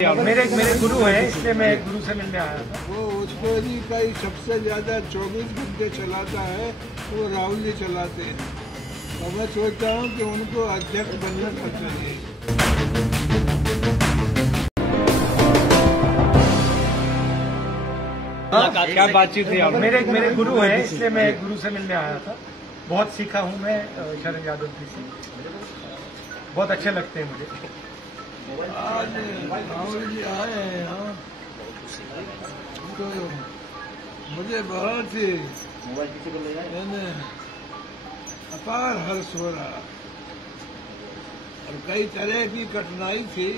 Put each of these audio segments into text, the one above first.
मेरे गुरु हैं, इसलिए मैं गुरु से मिलने आया था। वो उसको जी का ही सबसे ज्यादा 24 घंटे चलाता है, वो राहुल जी चलाते हैं। और मैं सोचता हूँ कि उनको अध्यक्ष बनना चाहिए। क्या बातचीत हुई? मेरे गुरु हैं, इसलिए मैं गुरु से मिलने आया था। बहुत सीखा हूँ मैं शरद यादव जी से, बहुत अच्छे लगते हैं मुझे। आज राहुल जी आए हैं यहाँ, तो मुझे बहुत ही अपार हर्ष हो रहा। और कई तरह की कठिनाई थी,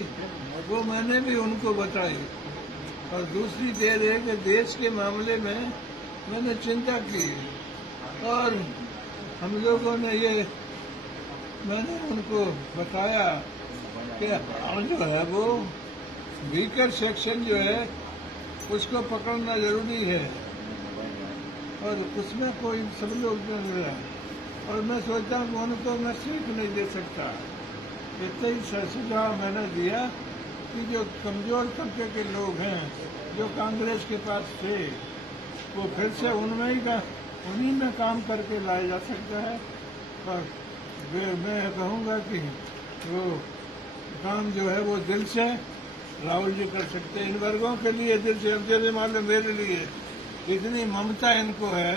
वो मैंने भी उनको बताई। और दूसरी देर है कि देश के मामले में मैंने चिंता की, और हम लोगों ने मैंने उनको बताया कि जो है वो वीकर सेक्शन जो है उसको पकड़ना जरूरी है, और उसमें कोई सब लोग जो मिला। और मैं सोचता हूँ उनको मैं सीख नहीं दे सकता। इतना ही सुझाव मैंने दिया कि जो कमजोर तबके के लोग हैं, जो कांग्रेस के पास थे, वो फिर से उन्हीं में काम करके लाया जा सकता है। और मैं कहूँगा कि वो काम जो है वो दिल से राहुल जी कर सकते हैं। इन वर्गों के लिए दिल से, जैसे मान लो मेरे लिए इतनी ममता इनको है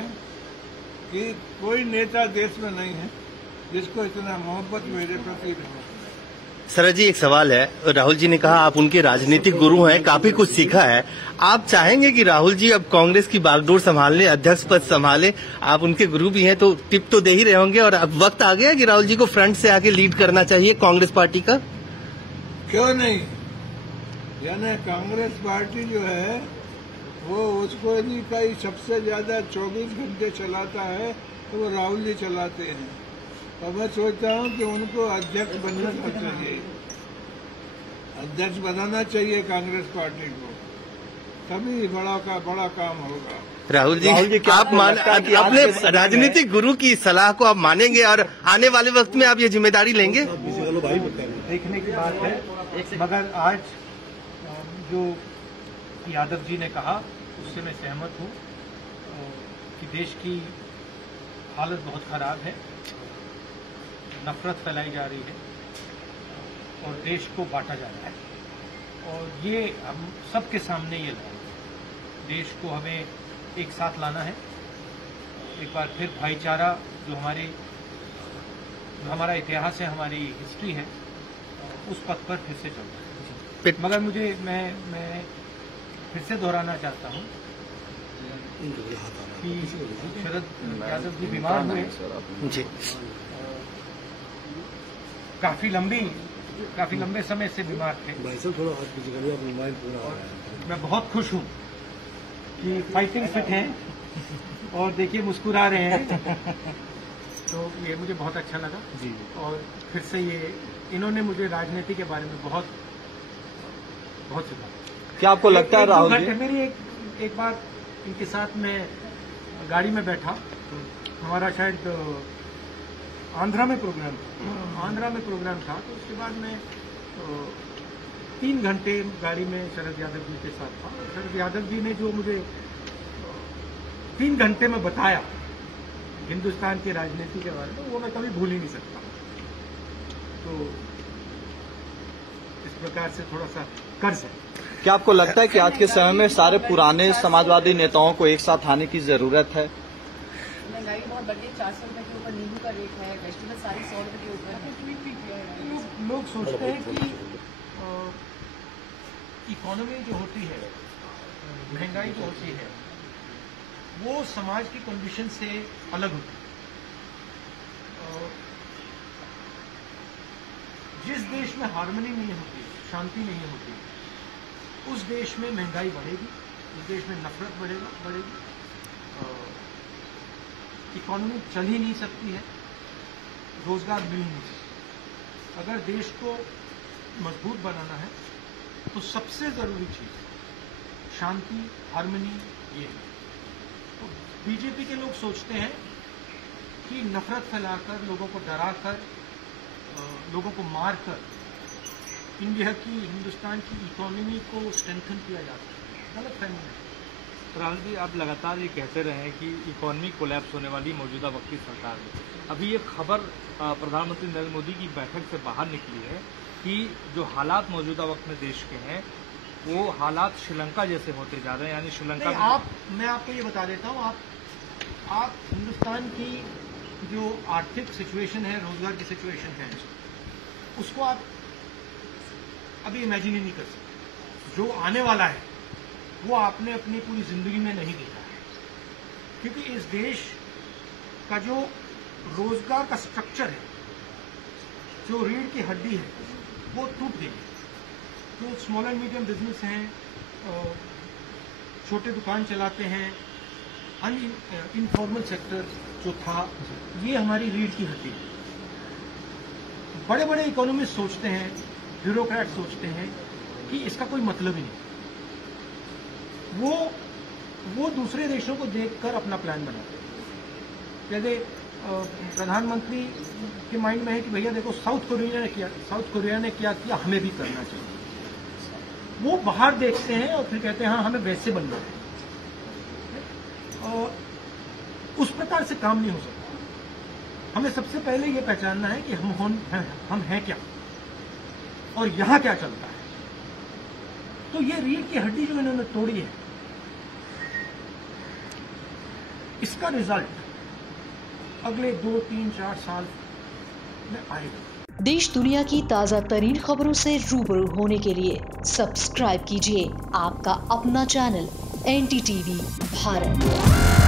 कि कोई नेता देश में नहीं है जिसको इतना मोहब्बत मेरे प्रति है। शरद जी, एक सवाल है। राहुल जी ने कहा आप उनके राजनीतिक गुरु हैं, काफी कुछ सीखा है। आप चाहेंगे कि राहुल जी अब कांग्रेस की बागडोर संभालने, अध्यक्ष पद संभाले? आप उनके गुरु भी हैं, तो टिप तो दे ही रहे होंगे। और अब वक्त आ गया कि राहुल जी को फ्रंट से आके लीड करना चाहिए कांग्रेस पार्टी का। क्यों नहीं? यानी कांग्रेस पार्टी जो है वो उसको जी का ही सबसे ज्यादा 24 घंटे चलाता है, तो वो राहुल जी चलाते हैं। और मैं सोचता हूँ कि उनको अध्यक्ष बनना चाहिए, अध्यक्ष बनाना चाहिए कांग्रेस पार्टी को, तभी बड़ा काम होगा। राहुल जी आप अपने राजनीतिक गुरु की सलाह को आप मानेंगे और आने वाले वक्त में आप ये जिम्मेदारी लेंगे? देखने की बात है, मगर आज जो यादव जी ने कहा उससे मैं सहमत हूँ कि देश की हालत बहुत खराब है, नफरत फैलाई जा रही है और देश को बांटा जा रहा है। और ये हम सबके सामने ये लाए, देश को हमें एक साथ लाना है। एक बार फिर भाईचारा जो हमारा इतिहास है, हमारी हिस्ट्री है, उस पथ पर फिर से चलना है। मगर मैं फिर से दोहराना चाहता हूँ कि शरद यादव जी बीमार हुए जी, काफी लंबे समय से बीमार थे। और मैं बहुत खुश हूँ कि फाइटिंग फिट हैं और देखिए मुस्कुरा रहे हैं, तो ये मुझे बहुत अच्छा लगा जी। और फिर से इन्होंने मुझे राजनीति के बारे में बहुत सिखाया। क्या आपको लगता है राहुल जी? मेरी एक बार इनके साथ मैं गाड़ी में बैठा, हमारा शायद आंध्रा में प्रोग्राम था, तो उसके बाद मैं 3 घंटे गाड़ी में शरद यादव जी के साथ था। शरद यादव जी ने जो मुझे 3 घंटे में बताया हिंदुस्तान की राजनीति के बारे में, वो मैं कभी भूल ही नहीं सकता। तो इस प्रकार से थोड़ा सा कर सकते। क्या आपको लगता है कि आज के समय में सारे पुराने समाजवादी नेताओं को एक साथ आने की जरूरत है? महंगाई बहुत बढ़ गई, 400 रुपए के ऊपर नींबू का रेट है, वेजिटेबल सारी 100 रुपए के ऊपर है। लोग सोचते हैं कि इकोनॉमी जो होती है, महंगाई जो होती है, वो समाज की कंडीशन से अलग होती है। जिस देश में हार्मनी नहीं होती, शांति नहीं होती, उस देश में महंगाई बढ़ेगी, उस देश में नफरत बढ़ेगी, इकोनॉमी चल ही नहीं सकती है, रोजगार मिल नहीं सकता। अगर देश को मजबूत बनाना है तो सबसे जरूरी चीज शांति, हार्मनी ये है। तो बीजेपी के लोग सोचते हैं कि नफरत फैलाकर, लोगों को डराकर, लोगों को मारकर इंडिया की, हिंदुस्तान की इकोनॉमी को स्ट्रेंथन किया जा सकता है, गलत फहमी है। राहुल जी, आप लगातार ये कहते रहे हैं कि इकोनॉमी कोलैप्स होने वाली मौजूदा वक्त की सरकार में। अभी ये खबर प्रधानमंत्री नरेंद्र मोदी की बैठक से बाहर निकली है कि जो हालात मौजूदा वक्त में देश के हैं वो हालात श्रीलंका जैसे होते जा रहे हैं, यानी श्रीलंका में मैं आपको ये बता देता हूँ, आप हिंदुस्तान की जो आर्थिक सिचुएशन है, रोजगार की सिचुएशन है, उसको आप अभी इमेजिन ही नहीं कर सकते। जो आने वाला है वो आपने अपनी पूरी जिंदगी में नहीं देखा है, क्योंकि इस देश का जो रोजगार का स्ट्रक्चर है, जो रीढ़ की हड्डी है, वो टूट गई। जो स्मॉल एंड मीडियम बिजनेस हैं, छोटे दुकान चलाते हैं, इनफॉर्मल सेक्टर जो था, ये हमारी रीढ़ की हड्डी है। बड़े बड़े इकोनॉमिस्ट सोचते हैं, ब्यूरोक्रेट सोचते हैं कि इसका कोई मतलब ही नहीं। वो दूसरे देशों को देखकर अपना प्लान बनाते हैं। जैसे प्रधानमंत्री के माइंड में है कि भैया देखो साउथ कोरिया ने क्या किया, हमें भी करना चाहिए। वो बाहर देखते हैं और फिर कहते हैं हाँ हमें वैसे बनना है। और उस प्रकार से काम नहीं हो सकता। हमें सबसे पहले ये पहचानना है कि हम हैं क्या और यहां क्या चलता है। तो ये रीढ़ की हड्डी जो इन्होंने तोड़ी है, इसका रिजल्ट अगले 2, 3, 4 साल में आएगा। देश दुनिया की ताज़ा तरीन खबरों से रूबरू होने के लिए सब्सक्राइब कीजिए आपका अपना चैनल NDTV भारत।